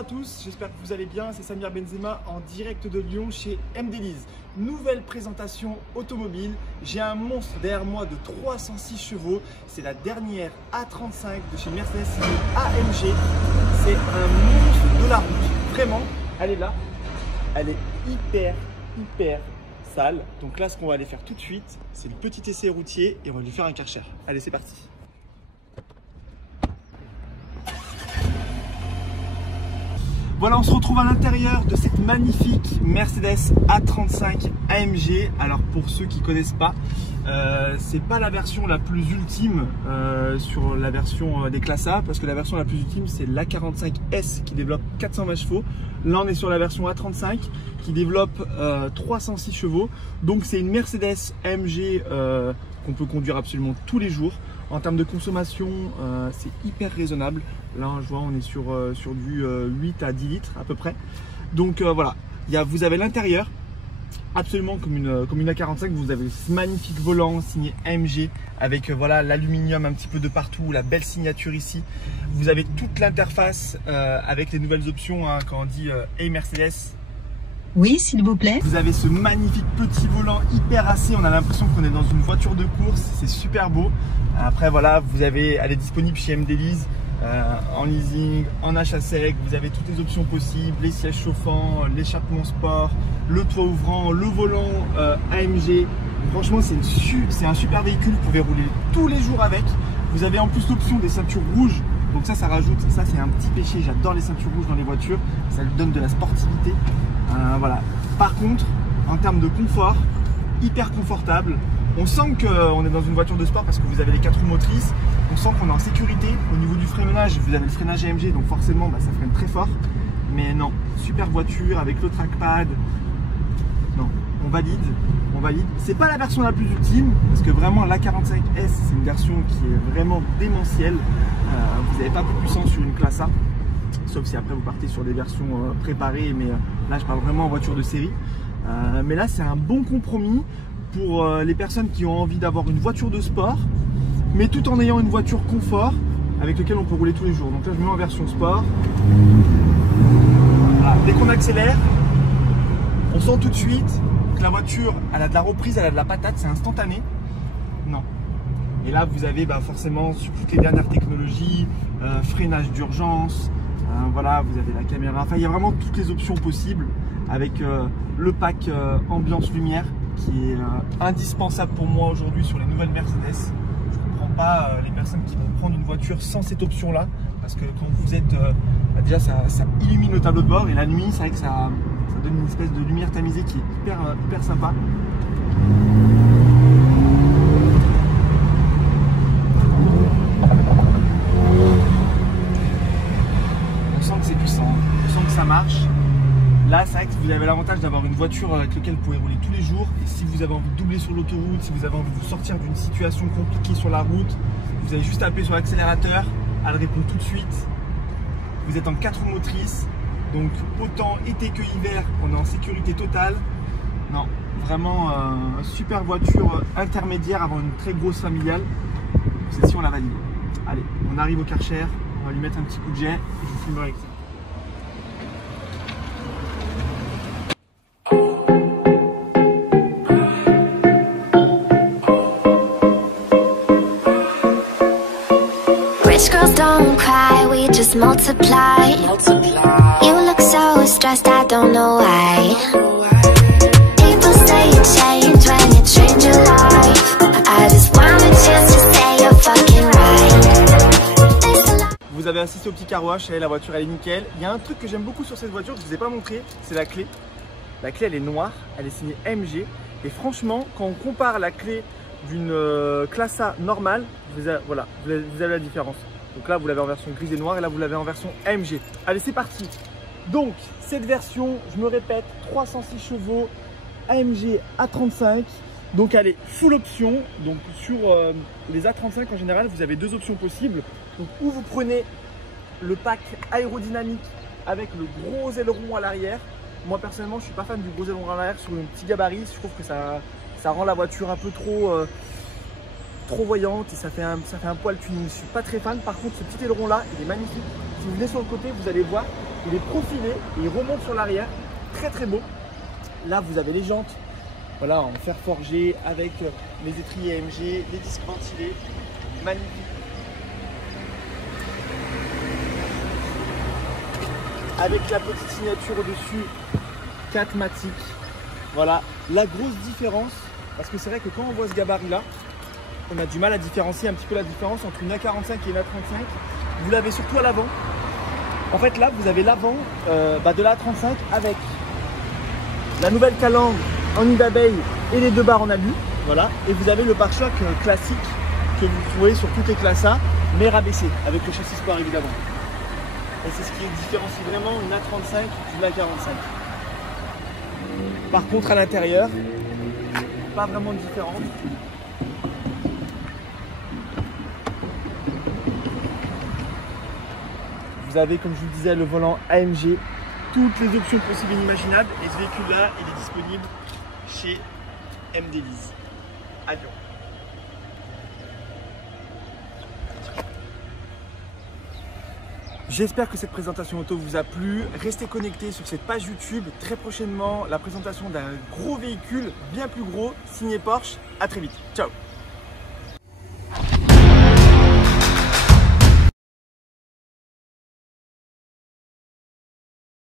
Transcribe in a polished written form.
Bonjour à tous, j'espère que vous allez bien, c'est Samir Benzema en direct de Lyon chez MDLease. Nouvelle présentation automobile, j'ai un monstre derrière moi de 306 chevaux, c'est la dernière A35 de chez Mercedes AMG, c'est un monstre de la route, vraiment, elle est là, elle est hyper sale. Donc là ce qu'on va aller faire tout de suite, c'est le petit essai routier et on va lui faire un Karcher. Allez c'est parti. Voilà, on se retrouve à l'intérieur de cette magnifique Mercedes A35 AMG. Alors pour ceux qui ne connaissent pas, c'est pas la version la plus ultime sur la version des classes A, parce que la version la plus ultime c'est l'A45S qui développe 420 chevaux. Là on est sur la version A35 qui développe 306 chevaux. Donc c'est une Mercedes AMG qu'on peut conduire absolument tous les jours. En termes de consommation, c'est hyper raisonnable. Là, je vois, on est sur du 8 à 10 litres à peu près. Donc voilà, vous avez l'intérieur, absolument comme une A45. Vous avez ce magnifique volant signé AMG avec voilà l'aluminium un petit peu de partout, la belle signature ici. Vous avez toute l'interface avec les nouvelles options, hein, quand on dit Hey Mercedes. Oui, s'il vous plaît. Vous avez ce magnifique petit volant hyper assez, on a l'impression qu'on est dans une voiture de course, c'est super beau. Après voilà, elle est disponible chez MDLease en leasing, en achat sec, vous avez toutes les options possibles, les sièges chauffants, l'échappement sport, le toit ouvrant, le volant AMG. Franchement c'est un super véhicule, vous pouvez rouler tous les jours avec. Vous avez en plus l'option des ceintures rouges. Donc ça rajoute, ça c'est un petit péché, j'adore les ceintures rouges dans les voitures, ça lui donne de la sportivité. Voilà. Par contre, en termes de confort, hyper confortable. On sent qu'on est dans une voiture de sport parce que vous avez les 4 roues motrices. On sent qu'on est en sécurité. Au niveau du freinage, vous avez le freinage AMG, donc forcément ça freine très fort. Mais non, super voiture avec le trackpad. Non, on valide. C'est pas la version la plus ultime parce que vraiment la 45S c'est une version qui est vraiment démentielle. Vous n'avez pas beaucoup de puissance sur une classe A, sauf si après vous partez sur des versions préparées, mais là je parle vraiment en voiture de série. Mais là c'est un bon compromis pour les personnes qui ont envie d'avoir une voiture de sport, mais tout en ayant une voiture confort avec laquelle on peut rouler tous les jours. Donc là je me mets en version sport. Voilà. Dès qu'on accélère, on sent tout de suite que la voiture elle a de la reprise, elle a de la patate, c'est instantané. Non. Et là vous avez forcément sur toutes les dernières technologies, freinage d'urgence, voilà, vous avez la caméra, enfin il y a vraiment toutes les options possibles avec le pack ambiance lumière qui est indispensable pour moi aujourd'hui sur les nouvelles Mercedes. Je ne comprends pas les personnes qui vont prendre une voiture sans cette option là, parce que quand vous êtes déjà ça illumine le tableau de bord et la nuit c'est vrai que ça donne une espèce de lumière tamisée qui est hyper sympa. On sent que c'est puissant, on sent que ça marche. Là, c'est vrai que vous avez l'avantage d'avoir une voiture avec laquelle vous pouvez rouler tous les jours. Et si vous avez envie de doubler sur l'autoroute, si vous avez envie de vous sortir d'une situation compliquée sur la route, vous avez juste à appuyer sur l'accélérateur, elle répond tout de suite. Vous êtes en 4 roues motrices, donc autant été que hiver, on est en sécurité totale. Non, vraiment super voiture intermédiaire avant une très grosse familiale. Celle-ci, on la valide. Allez, on arrive au Karcher, on va lui mettre un petit coup de jet et je vous filmerai avec ça. Rich girls don't cry, we just multiply. You look so stressed, I don't know why. People say you change when you change your life. I just want a chance to say you're fucking right. Vous avez assisté au petit car wash, la voiture elle est nickel. Il y a un truc que j'aime beaucoup sur cette voiture, je ne vous ai pas montré, c'est la clé. La clé elle est noire, elle est signée AMG. Et franchement, quand on compare la clé d'une classe A normale, vous avez la différence. Donc là vous l'avez en version grise et noire et là vous l'avez en version AMG. Allez c'est parti. Donc cette version, je me répète, 306 chevaux AMG A35. Donc elle est full option. Donc sur les A35 en général vous avez 2 options possibles. Donc ou vous prenez le pack aérodynamique avec le gros aileron à l'arrière. Moi personnellement je suis pas fan du gros aileron à l'arrière sur un petit gabarit. Je trouve que ça rend la voiture un peu trop voyante et ça fait un poil tuning. Je suis pas très fan. Par contre ce petit aileron là il est magnifique. Si vous venez sur le côté vous allez voir il est profilé et il remonte sur l'arrière. Très très beau. Là, vous avez les jantes, voilà, en fer forgé avec les étriers AMG, les disques ventilés. Magnifique. Avec la petite signature au-dessus, 4matic. Voilà, la grosse différence, parce que c'est vrai que quand on voit ce gabarit-là, on a du mal à différencier un petit peu la différence entre une A45 et une A35. Vous l'avez surtout à l'avant. En fait, là, vous avez l'avant de la A35 avec la nouvelle calandre en nid d'abeille et les deux barres en alu. Voilà, et vous avez le pare-choc classique que vous trouvez sur toutes les classes A, mais rabaissé avec le châssis sport évidemment. Et c'est ce qui différencie vraiment une A35 d'une A45. Par contre, à l'intérieur, pas vraiment de différence. Vous avez, comme je vous le disais, le volant AMG, toutes les options possibles et inimaginables. Et ce véhicule-là, il est disponible chez MDLease à Lyon. J'espère que cette présentation auto vous a plu. Restez connectés sur cette page YouTube. Très prochainement, la présentation d'un gros véhicule, bien plus gros, signé Porsche. À très vite. Ciao.